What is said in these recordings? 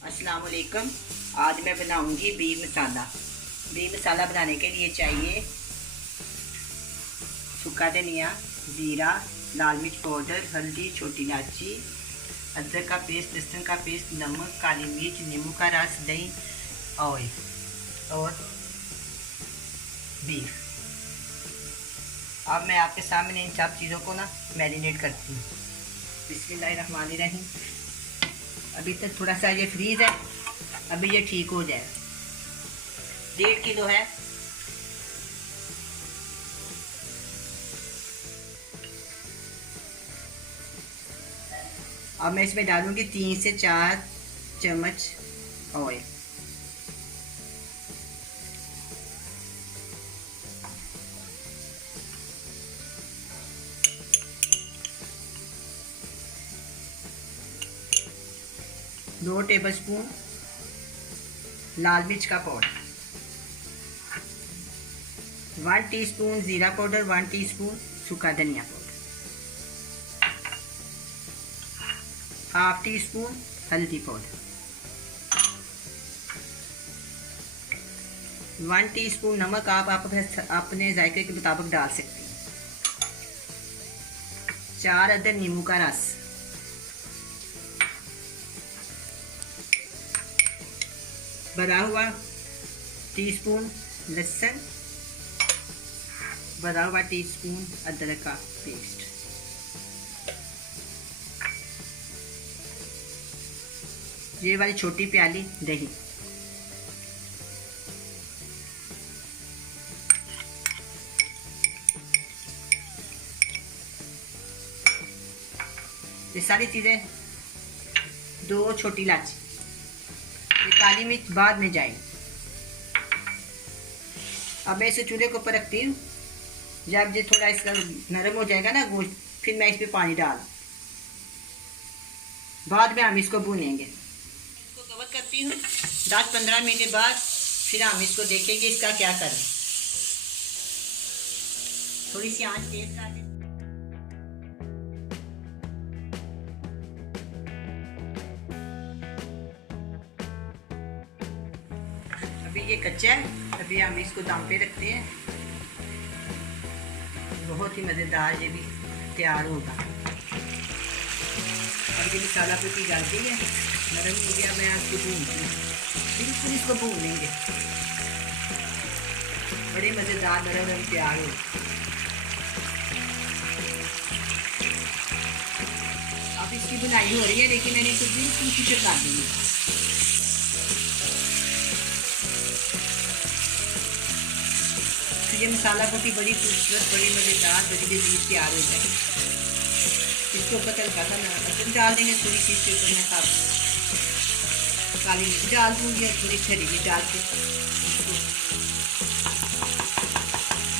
अस्सलाम वालेकुम। आज मैं बनाऊंगी बीफ मसाला। बीफ मसाला बनाने के लिए चाहिए सूखा धनिया, ज़ीरा, लाल मिर्च पाउडर, हल्दी, छोटी इलायची, अदरक का पेस्ट, लहसुन का पेस्ट, नमक, काली मिर्च, नींबू का रस, दही, ऑयल और बीफ। अब मैं आपके सामने इन सब चीज़ों को मैरिनेट करती हूँ। बिस्मिल्लाहिर्रहमानिर्रहीम। अभी तक थोड़ा सा ये फ्रीज है, अभी ये ठीक हो जाए। 1.5 किलो है। अब मैं इसमें डालूंगी 3 से 4 चम्मच ऑयल। दो टेबलस्पून लाल मिर्च का पाउडर, 1 टीस्पून ज़ीरा पाउडर, 1 टीस्पून सूखा धनिया पाउडर, हाफ टी स्पून हल्दी पाउडर, 1 टीस्पून नमक। आप अपने जायके के मुताबिक डाल सकते हैं। 4 अदद नींबू का रस, भरा हुआ टीस्पून लहसुन, भरा हुआ टीस्पून अदरक का पेस्ट, ये वाली छोटी प्याली दही, ये सारी चीज़ें, 2 छोटी इलायची, ये काली मिर्च बाद में जाएगी। अब मैं इसे चूल्हे के ऊपर रखती हूँ। जब ये थोड़ा इसका नरम हो जाएगा ना गोश्त, फिर मैं इस पर पानी डाल, बाद में हम इसको भूनेंगे। इसको कवर करती हूँ। 10-15 मिनट बाद फिर हम इसको देखेंगे इसका क्या करें। थोड़ी सी आंच तेज कर दें। अभी ये कच्चा है, अभी हम इसको दम पे रखते हैं। बहुत ही मज़ेदार ये भी तैयार होगा। अब ये मसाला पत्ती डालती है, नरम हो गया। मैं इसको भूनती हूँ, बिल्कुल इसको भून लेंगे। बड़े मज़ेदार नरम तैयार हो। अब इसकी बुनाई हो रही है, लेकिन मैंने इसको बिल्कुल खिचड़ कर दी है। ये मसाला पत्ती बड़ी खूबसूरत, बड़ी मज़ेदार, बड़ी लजीज तैयार हो जाएगी। इसके ऊपर हल्का सा नमक डाल देंगे, थोड़ी सी इसके ऊपर मैं काली मिर्च डाल दूँगी और थोड़ी हरी मिर्च डाल के इसको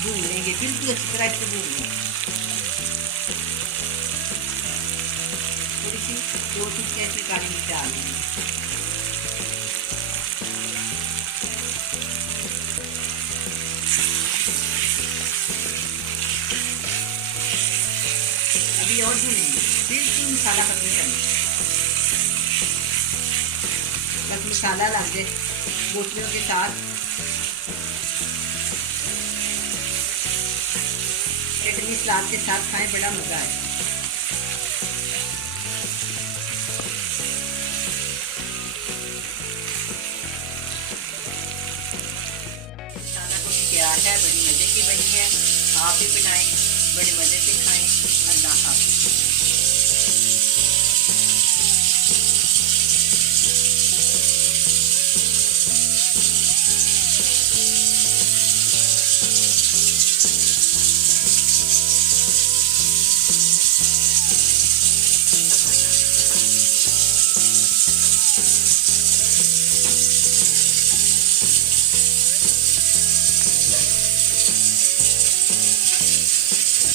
भून लेंगे। बिल्कुल अच्छी तरह इसको भून लेंगे। थोड़ी सी 2 चुटकियाँ इसमें काली मिर्च डाल देंगे। और भूनेंगे, बिल्कुल मसाला खत्म करना। बस मसाला लग जाए बोटियों के साथ, चटनी सलाद के साथ खाएं, बड़ा मज़ा आएगा। मसाला को तैयार है, बड़ी मज़े की बनी है। आप भी बनाएं, बड़े मज़े से खाएं। अल्लाह हाफ़िज़।